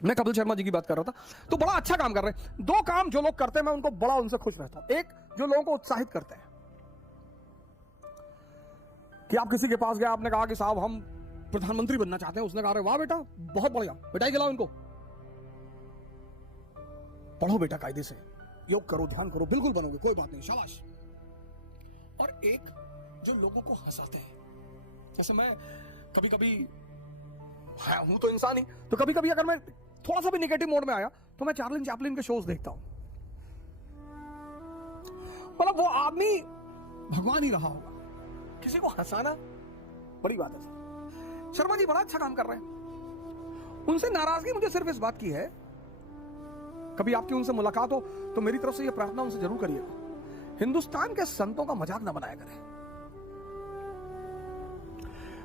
मैं कपिल शर्मा जी की बात कर रहा था। तो बड़ा अच्छा काम कर रहे हैं। दो काम जो लोग करते हैं मैं उनको बड़ा उनसे खुश रहता हूं। एक, जो लोगों को उत्साहित करते हैं कि आप किसी के पास गए, आपने कहा कि साहब हम प्रधानमंत्री बनना चाहते हैं, उसने कहा अरे वाह बेटा बहुत बढ़िया, बेटा खिलाओ इनको, पढ़ो बेटा कायदे से, योग करो, ध्यान करो, बिल्कुल बनोगे, कोई बात नहीं, शाबाश। और एक जो लोगों को हंसाते हैं, जैसे मैं कभी कभी हूं तो इंसान ही, तो कभी कभी अगर मैं थोड़ा सा भी निगेटिव मोड में आया तो मैं चार्लिन चैपलिन के शोज देखता हूं। मतलब वो आदमी भगवान ही रहा होगा, किसी को हंसाना बड़ी बात है। शर्मा जी बड़ा अच्छा काम कर रहे हैं। उनसे नाराजगी मुझे सिर्फ इस बात की है, कभी आपकी उनसे मुलाकात हो तो मेरी तरफ से यह प्रार्थना उनसे जरूर करिएगा, हिंदुस्तान के संतों का मजाक ना बनाया करें,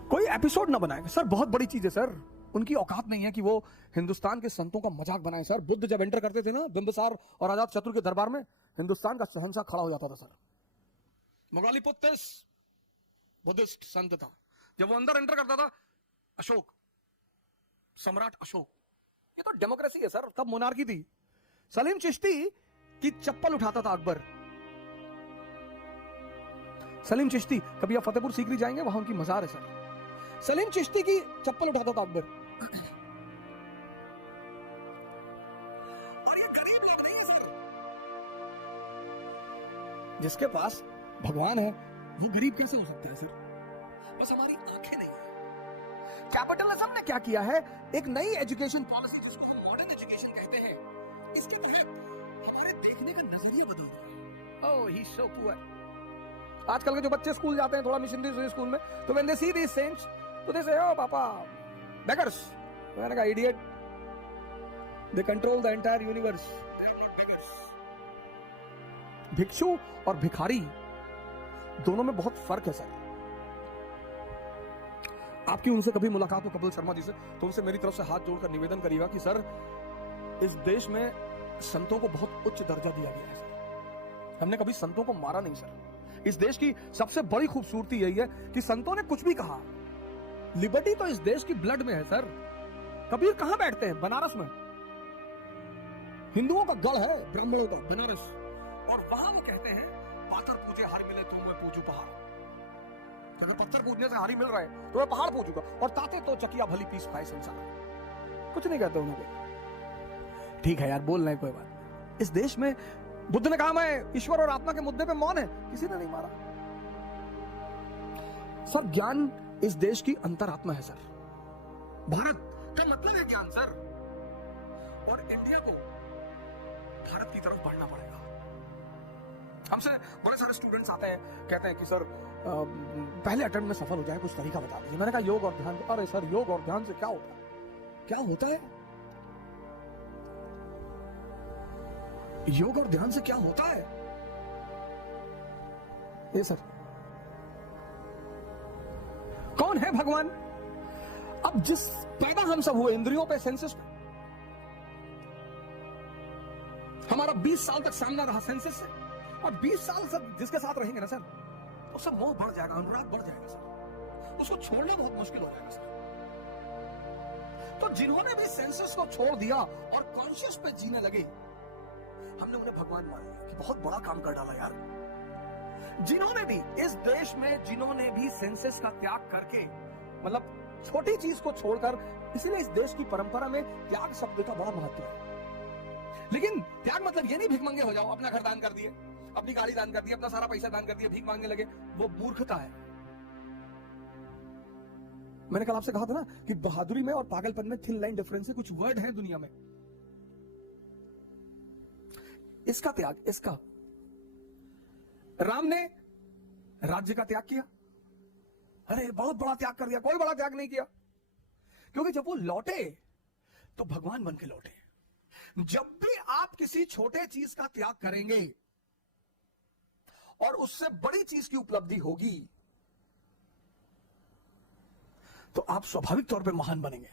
कोई एपिसोड ना बनाए सर। बहुत बड़ी चीज है सर, उनकी औकात नहीं है कि वो हिंदुस्तान के संतों का मजाक बनाए सर। बुद्ध जब एंटर करते थे ना बिंबिसार और अजात शत्रु के दरबार में, हिंदुस्तान का शहंशाह खड़ा हो जाता था सर। मोगालीपुत्तिस बुद्धिस्ट संत था, जब वो अंदर एंटर करता था, अशोक, सम्राट अशोक, ये तो डेमोक्रेसी है सर, तब मोनार्की थी। सलीम चिश्ती की चप्पल उठाता था अकबर। सलीम चिश्ती, कभी आप फतेहपुर सीकरी जाएंगे, वहां उनकी मजार है सर। सलीम चिश्ती की चप्पल उठाता था अकबर। और ये गरीब लोग नहीं सर, जिसके पास भगवान है वो गरीब कैसे हो सकता है सर? बस हमारी आंखें नहीं है। कैपिटलिज्म ने क्या किया है, एक नई एजुकेशन पॉलिसी जिसको हम मॉडर्न एजुकेशन कहते हैं, इसके तहत हमारे देखने का नजरिया बदल दिया। ओह ही सो पुअर। आजकल के जो बच्चे स्कूल जाते हैं, थोड़ा मिशनरी स्कूल में, तो when they C these cents, तो दे से, ओ पापा बेगर्स। मैंने कहा idiot, they control the entire universe, they are not beggars. भिक्षु और भिखारी दोनों में बहुत फर्क है सर। आपकी उनसे कभी मुलाकात हो कपिल शर्मा जी से, तो उनसे मेरी तरफ से हाथ जोड़कर निवेदन करिएगा कि सर इस देश में संतों को बहुत उच्च दर्जा दिया गया है सर, हमने कभी संतों को मारा नहीं सर। इस देश की सबसे बड़ी खूबसूरती यही है कि संतों ने कुछ भी कहा, लिबर्टी तो इस देश की ब्लड में है सर। कबीर कहां बैठते हैं? बनारस में, हिंदुओं का गढ़ है ब्राह्मणों का बनारस, और वहां वो कहते हैं पाथर पूजे हर मिले तो मैं पूजू पहाड़। तो पत्थर पूजने से हारी मिल रहा है तो मैं पहाड़ पूजूंगा, और ताते तो चकिया भली पीस खाए संसार। कुछ नहीं कहते उन्होंने, ठीक है यार बोल रहे कोई बात। इस देश में बुद्ध ने कहा मैं ईश्वर और आत्मा के मुद्दे पे मौन है, किसी ने नहीं मारा सर। ज्ञान इस देश की अंतरात्मा है सर, भारत का मतलब है ज्ञान सर, और इंडिया को भारत की तरफ बढ़ना पड़ेगा। हमसे बड़े सारे स्टूडेंट्स आते हैं, कहते हैं कि सर पहले अटेम्प्ट में सफल हो जाए, कुछ तरीका बता दीजिए। मैंने कहा योग और ध्यान। अरे सर योग और ध्यान से क्या होता है? क्या होता है योग और ध्यान से? क्या होता है ये सर? कौन है भगवान? अब जिस पैदा हम सब हुए इंद्रियों पे, सेंसेस पे, हमारा 20 साल तक सामना रहा सेंसेस से, और 20 साल सब जिसके साथ रहेंगे ना सर, उससे मोह बढ़ जाएगा, अनुराग बढ़ जाएगा सर, उसको छोड़ना बहुत मुश्किल हो जाएगा सर। तो जिन्होंने भी सेंसेस को छोड़ दिया और कॉन्शियस पे जीने लगे, हमने उन्हें भगवान मान लिया कि बहुत बड़ा काम कर डाला यार। जिन्होंने भी इस देश में, जिन्होंने भी सेंसेस का त्याग करके, मतलब छोटी चीज को छोड़कर, इसीलिए इस देश की परंपरा में त्याग शब्द का बड़ा महत्व है। लेकिन त्याग मतलब ये नहीं भिखमंगे हो जाओ, अपना घर दान कर दिए, अपनी गाड़ी दान कर दी, अपना सारा पैसा दान कर दिया, भीख मांगने लगे, वो मूर्खता है। मैंने कल आपसे कहा था ना कि बहादुरी में और पागलपन में थिन लाइन डिफरेंस है, कुछ वर्ड है दुनिया में। इसका त्याग, इसका राम ने राज्य का त्याग किया, अरे बहुत बड़ा त्याग कर दिया, कोई बड़ा त्याग नहीं किया, क्योंकि जब वो लौटे तो भगवान बन के लौटे। जब भी आप किसी छोटे चीज का त्याग करेंगे और उससे बड़ी चीज की उपलब्धि होगी, तो आप स्वाभाविक तौर पे महान बनेंगे।